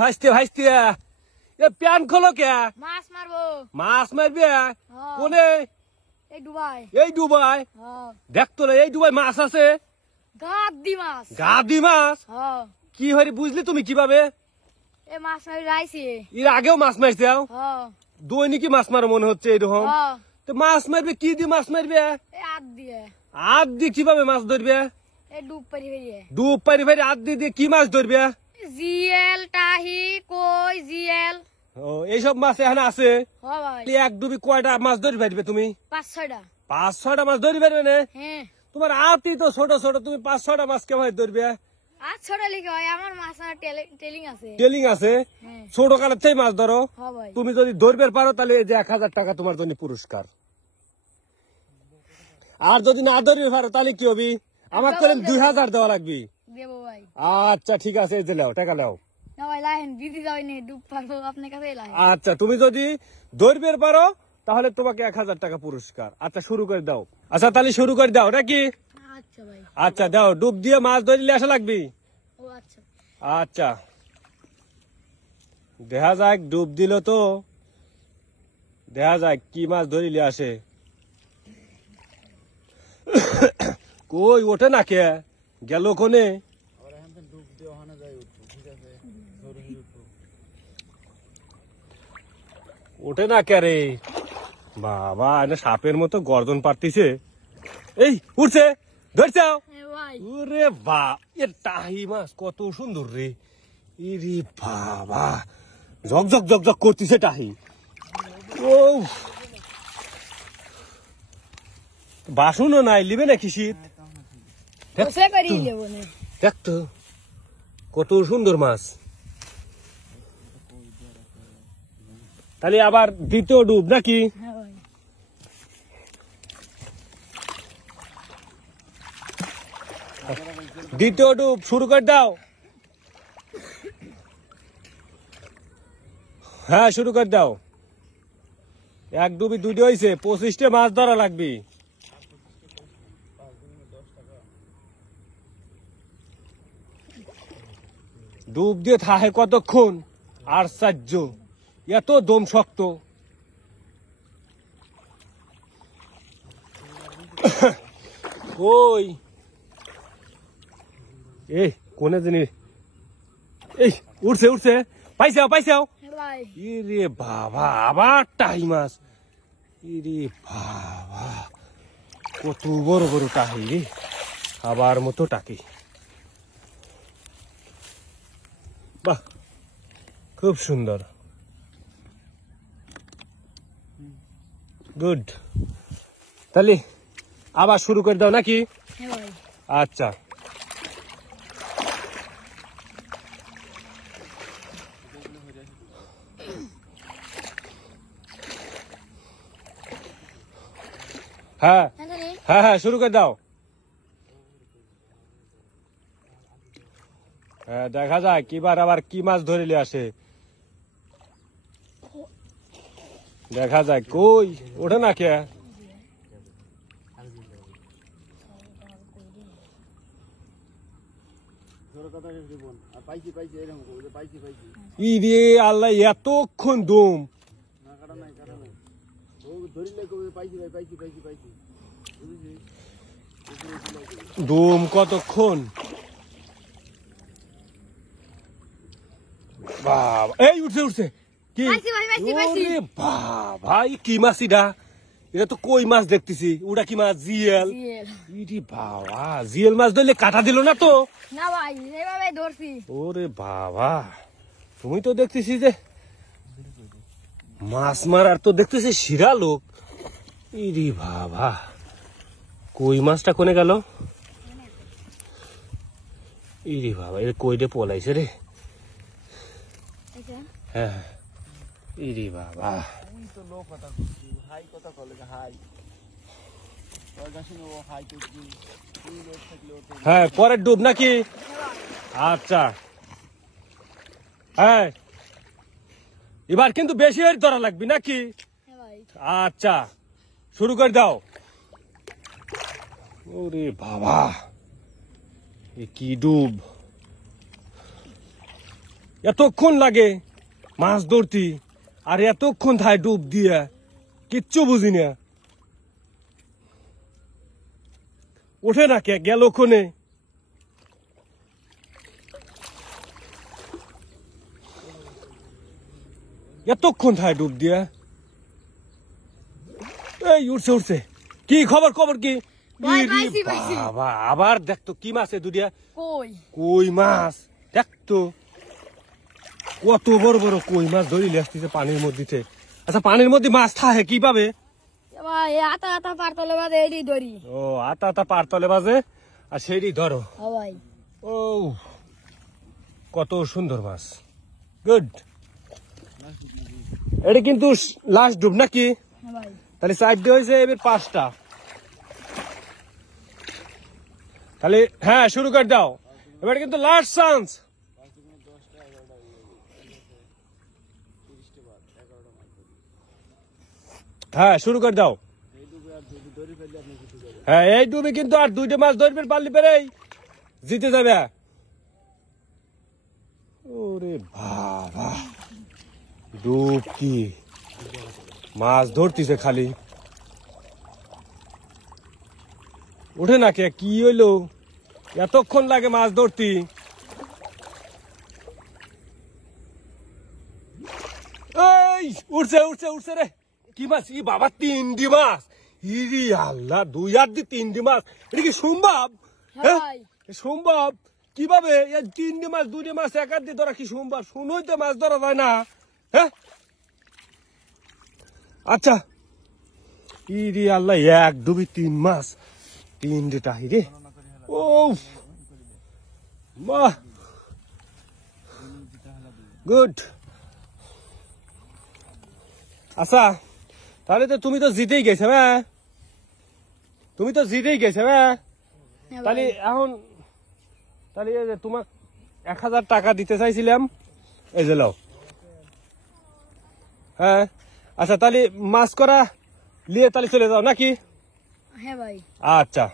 ভাইস্তে ভাইস্তে এ pan খোলো কে? মাছ মারবো। মাছ মারবে কোনে? এই ডুবাই। এই ডুবাই দেখতো রে, এই ডুবাই মাছ আছে? গাদ্দি মাছ। গাদি মাছ? কি হরি বুঝলি তুমি কিভাবে? এ মাছ মারি রাইছি। এর আগেও মাছ মারছে? দৈনিকই মাছ মারো মনে হচ্ছে এইরকম। তো মাছ মারবে কি দিয়ে? মাছ মারবে আদ দিয়ে। আদ দিয়ে কিভাবে মাছ ধরবে? ডুব পারি ফেরিয়ে। ডুব পারি ফেরি আদ দিয়ে কি মাছ ধরবে? জিএল, টাহি, কই, জিএল। ও এইসব মাছ এখানে আছে? ভাই এক ডুবি কয়টা মাছ ধরি পারবে তুমি? 5-6টা। 5-6টা মাছ ধরি পারবে না? হ্যাঁ। তোমার আতি তো ছোট ছোট, তুমি 5-6টা মাছ কেমন ধরবে? আর ছোট লিখে হয়, আমার মাছ টেলিং আছে। টেলিং আছে? ছোট কালের থেকে মাছ ধরো? তুমি যদি ধরবে পারো তাহলে এই যে 1000 টাকা তোমার জন্য পুরস্কার। আর যদি না ধরবে পারো তাহলে কি হবে? আমার করে 2000 দেওয়া লাগবে। দেবো ভাই। আচ্ছা ঠিক আছে, এই যে নাও টাকা নাও। না ভাই লাইন দিদি যাওনি, ডুব পারবো আপনার কাছে লাইন। আচ্ছা তুমি যদি ধরবে পারো তাহলে তোমাকে 1000 টাকা পুরস্কার। আচ্ছা শুরু করে দাও। আচ্ছা তাহলে শুরু করে দাও নাকি? আচ্ছা ভাই। আচ্ছা দাও, ডুব দিয়ে মাছ ধরলে আসা লাগবে। ও আচ্ছা। আচ্ছা দেখা যাক, ডুব দিল তো দেখা যাক কি মাছ ধরিলে আসে। কই ওঠে না কে? গেল কোনে? ওঠে না কে রে বাবা? সাপের মতো গর্জন পারতিছে। এই উঠছে, ধরছাও? ওরে বা, এ টাহি মাছ কত সুন্দর রে। ইরে বাবা, ঝকঝক ঝকঝক করতেছে টাহি। ও বাসনও নাই, লিবে নাকি শীত? দেখতো কত সুন্দর মাছ। তাহলে আবার দ্বিতীয় ডুব নাকি? দ্বিতীয় ডুব শুরু করে দাও। হ্যাঁ শুরু করে দাও। এক ডুবি দুটো হয়েছে, 25টে মাছ ধরা লাগবে। ডুব দিয়ে থাকে কতক্ষণ? আশ্চর্য, এত দম শক্ত। ওই এই কোনে জিনিস? এই উঠছে উঠছে, পাইছাও পাইছাও? ইরে বাবা, আবার টাহি মাছ। ইরে বাবা, কত বড় বড় টাহি রে, আবার মতো টাকি। বাহ খুব সুন্দর, গুড। তাহলে আবার শুরু করে দাও নাকি? আচ্ছা হ্যাঁ হ্যাঁ হ্যাঁ শুরু করে দাও। হ্যাঁ দেখা যায় কিবার আবার কি মাছ ধরিলে আসে। দেখা যায়, কই ওঠে না কে? ইরে আল্লাহ, এতক্ষণ দম। দম কতক্ষণ বাবা। এই উঠছে উঠছে, কি বাবা, কি মাছ এটা? এটা তো কই মাছ দেখতেছি। ওটা কি মাছ? জিএল? ইরে বাবা, জিএল মাছ ধরলে কাটা দিল না তো? না ভাই, এইভাবে ধরছি। ওরে বাবা, তুমি তো দেখতেছি যে মাছ মারার তো দেখতেছি শিরা লোক। ইরে বাবা, কই মাছটা কোনে গেল? ইরে বাবা, এর কইডে পলাইছে রে। হ্যাঁ ইরে বাবা, হ্যাঁ পরের ডুব নাকি? আচ্ছা হ্যাঁ, এবার কিন্তু বেশি হয়ে ধরা লাগবে নাকি? আচ্ছা শুরু করে দাও। ওরে বাবা, এ কি ডুব! এতক্ষণ লাগে মাছ ধরতি, আর এতক্ষণ থায় ডুব দিয়া, কিচ্ছু বুঝি না। ওঠে না কে, গেল ক্ষণে। এতক্ষণ থায় ডুব দিয়া। এই উঠছে উঠছে, কি খবর খবর কি? ভাই, ইরে পাইছি, পাইছি। বাবা, আবার দেখতো কি মাছ দুটিয়া, কই কই মাছ দেখতো। কত বড় বড় কই মাছ ধরিলে আসতেছে পানির মধ্যে। আচ্ছা, পানির মধ্যে মাছ থাকে কি পাবে? এ ভাই আতা আতা পারতলে বাদে এডি ধরি। ও, আতা আতা পার তলে বাজে, আর সেইটি ধরো। হ্যাঁ ভাই। ও, কত সুন্দর মাছ। গুড। এটা কিন্তু লাস্ট ডুব নাকি? হ্যাঁ ভাই। তাহলে 4 হয়েছে, এবার 5টা। তাহলে হ্যাঁ, শুরু করে দাও। এবার কিন্তু লাস্ট চান্স। হ্যাঁ, শুরু করে দাও। হ্যাঁ, এই ডুবে কিন্তু আর 2টা মাছ ধরবে পারলি পেরেই জিতে যাবে। ওরে বাবা, ডুব কি মাছ ধরতিছে খালি। ওঠে না কে, কি হইলো? এতক্ষণ লাগে মাছ ধরতি। এই উঠছে উঠছে উঠছে রে। কি মাছ? ই বাবা, 3টি মাছ। ইরি আল্লাহ, 2 আর 3টি মাছ। এটা কি সম্ভব? হ্যাঁ ভাই। সম্ভব কিভাবে? 3টি মাছ 2টি মাছ এক আর দিয়ে ধরা কি সম্ভব? শুনোই তো মাছ ধরা যায় না। হ্যাঁ, আচ্ছা। ইরি আল্লাহ, 1 2 3 মাছ, 3টা রে। ও বাহ, গুড। আচ্ছা, তাহলে তো তুমি তো জিতেই গেছে। হ্যাঁ, তুমি তো জিতেই গেছে। হ্যাঁ, হ্যাঁ তাহলে ভাই। এখন তাহলে এই যে তোমার 1000 টাকা দিতে চাইছিলাম, এই যে লাও। হ্যাঁ, আচ্ছা, তাহলে মাছ করা নিয়ে তাহলে চলে যাও নাকি? হ্যাঁ ভাই। আচ্ছা।